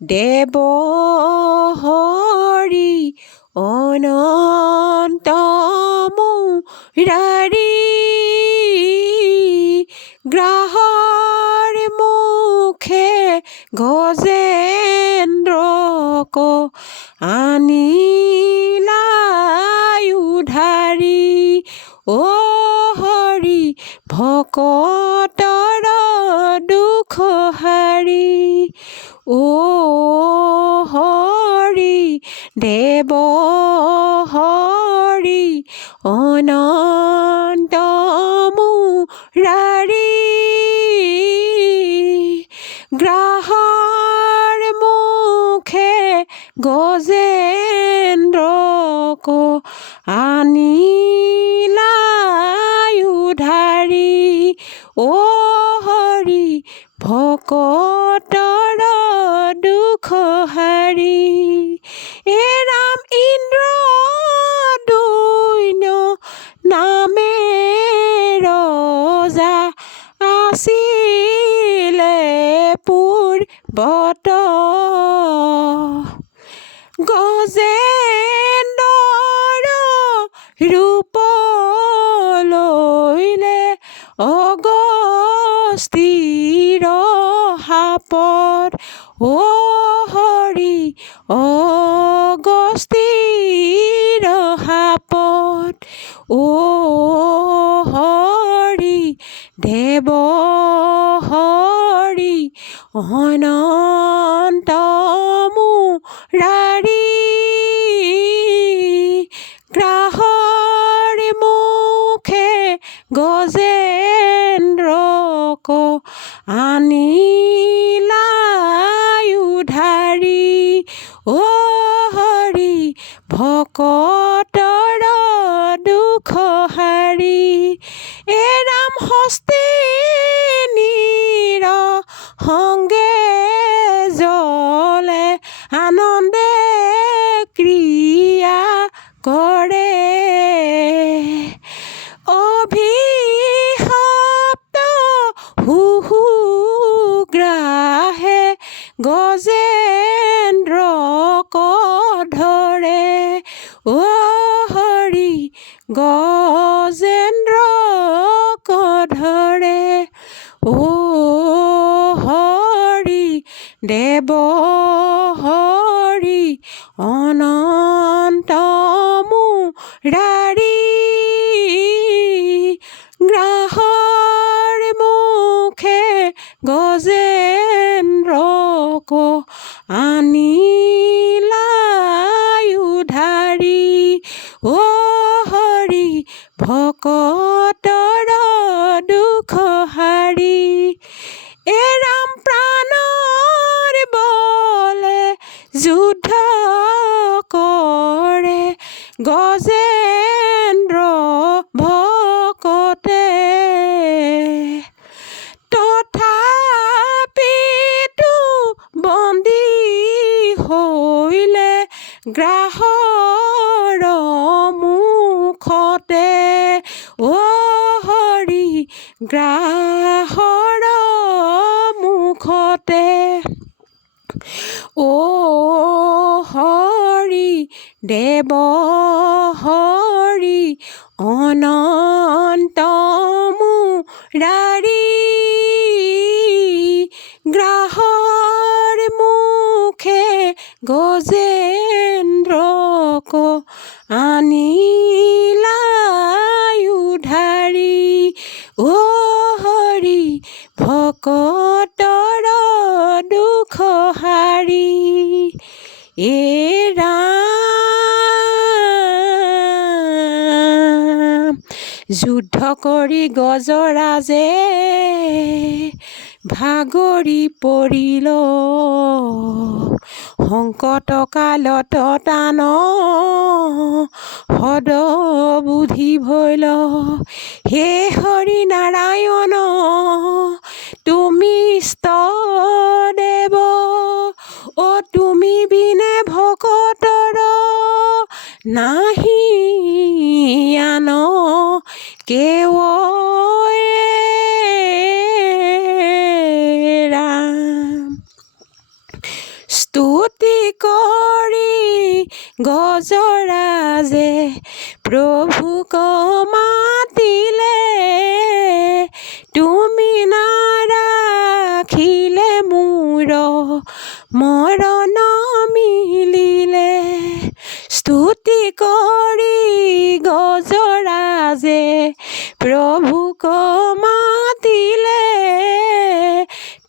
দেৱ হৰি অনন্ত মুৰাৰী গ্ৰাহৰ মুখে গজেন্দ্ৰক আনিলাই উধাৰি অ হৰি ভকতৰ দুখ হাৰি অ হৰি দেৱ হৰি অনন্ত মুৰাৰী গ্ৰাহৰ মুখে গজেন্দ্ৰক আনিলাই উধাৰি অ হৰি ভকতৰ দুখ হাৰি এ ৰাম ইন্দ্ৰ দৈন্য নামে ৰজা আছিলে পূৰ্বত গজেন্দ্ৰৰ ৰূপ লৈলে অগস্তিৰ সাপত অ হৰি অগস্তিৰ সাপত অ হৰি দেৱ হৰি অনন্ত মুৰাৰী গ্ৰাহৰ মুখে গজেন্দ্ৰক আনিলাই উধাৰি অ হৰি ভকতৰ দুখ হাৰি এ ৰাম হস্তিনীৰ সংগে জলে আনন্দে ক্ৰিয়া কৰে অভিশপ্ত হুহুগ্ৰাহে গজেন্দ্ৰক ধৰে অ হৰি গজেন্দ্ৰক ধৰে অ হৰি দেৱ হৰি অনন্ত মুৰাৰী গ্ৰাহৰ মুখে গজেন্দ্ৰক আনিলাই উধাৰি অ হৰি ভকতৰ দুখ হাৰি এ ৰাম প্ৰাণৰ বলে যুদ্ধ কৰে গজেন্দ্ৰ ভকতে তথাপিতো বন্দী হৈলে গ্ৰাহৰ মুখতে অ হৰি গ্ৰাহৰ মুখতে অ হৰি দেৱ হৰি অনন্ত মুৰাৰী গ্ৰাহৰ মুখে গজেন্দ্ৰক আনিলাই উধাৰি অ হৰি ভকতৰ দুখ হাৰি এ ৰাম যুদ্ধ কৰি গজৰাজে ভাগৰি পৰিল সংকট কালত টান সদ বুদ্ধি ভৈল হে হৰি নাৰায়ণ তুমি ইষ্টদেৱ অ তুমি বিনে ভকতৰ নাহি আন কেৱ ৰাম গজৰাজে প্ৰভুক মাতিলে তুমি নাৰাখিলে মোৰ মৰণ মিলিলে স্তুতি কৰি গজৰাজে প্ৰভুক মাতিলে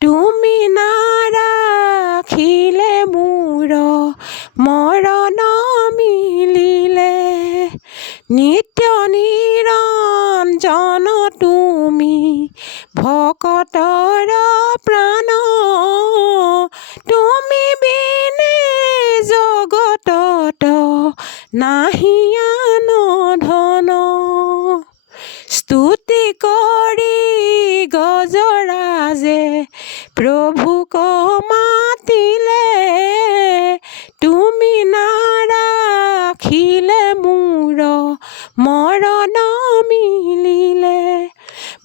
তুমি নাৰাখিলে মোৰ মৰণ মিলিলে নিত্য নিৰঞ্জন তুমি ভকতৰ প্ৰাণ তুমি বিনে জগতত নাহি আন ধন স্তুতি কৰি গজৰাজে প্ৰভুক মাতিলে তুমি নাৰাখিলে মোৰ মৰণ মিলিলে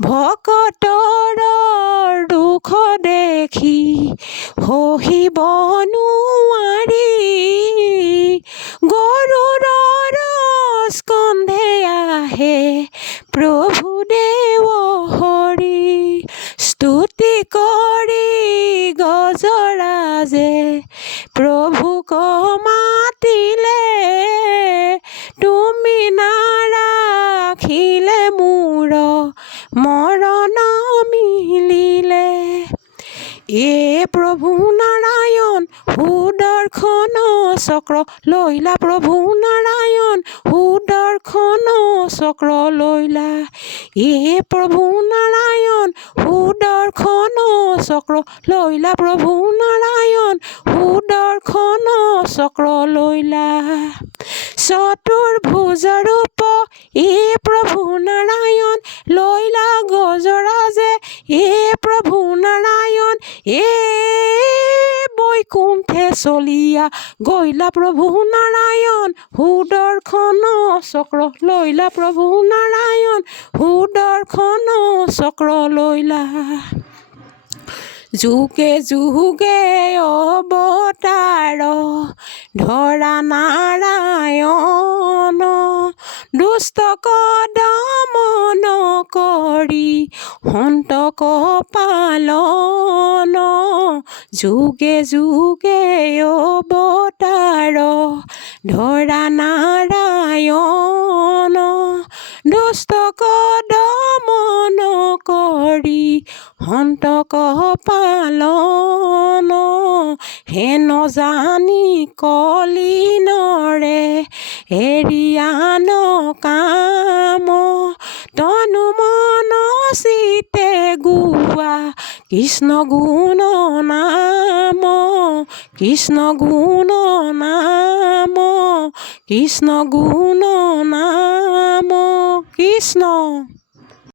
ভকতৰ দুখ দেখি সহিব নোৱাৰি গৰুড়ৰ স্কন্ধে আহে প্ৰভু দেৱ হৰি স্তুতি কৰি গজৰাজে প্ৰভুক মাতিলে তুমি নাৰাখিলে মোৰ মৰণ মিলিলে এ প্ৰভু নাৰায়ণ সুদৰ্শন চক্ৰ লৈলা প্ৰভু নাৰায়ণ সুদৰ্শন চক্ৰ লৈলা এ প্ৰভু নাৰায়ণ সুদৰ্শন চক্ৰ লৈলা প্ৰভু নাৰায়ণ সুদৰ্শন চক্ৰ লৈলা চতুৰ্ভুজ ৰূপ এ প্ৰভু নাৰায়ণ লৈলা গজৰাজে এ প্ৰভু নাৰায়ণ এ বৈকুণ্ঠে চলিয়া গৈলা প্ৰভু নাৰায়ণ সুদৰ্শন চক্ৰ লৈলা প্ৰভু নাৰায়ণ সুদৰ্শন চক্ৰ লৈলা যুগে যুগে অৱতাৰ ধৰা নাৰায়ণ দুষ্টক দমন কৰি সন্তক পালন যুগে যুগে অৱতাৰ ধৰা নাৰায়ণ দুষ্টক দমন কৰি সন্তক পালন হেন জানি কলিনৰে এৰিয়ান কাম তনু মন চিতে গোৱা কৃষ্ণ গুণ নাম কৃষ্ণ গুণ নাম কৃষ্ণ গুণ নাম কৃষ্ণ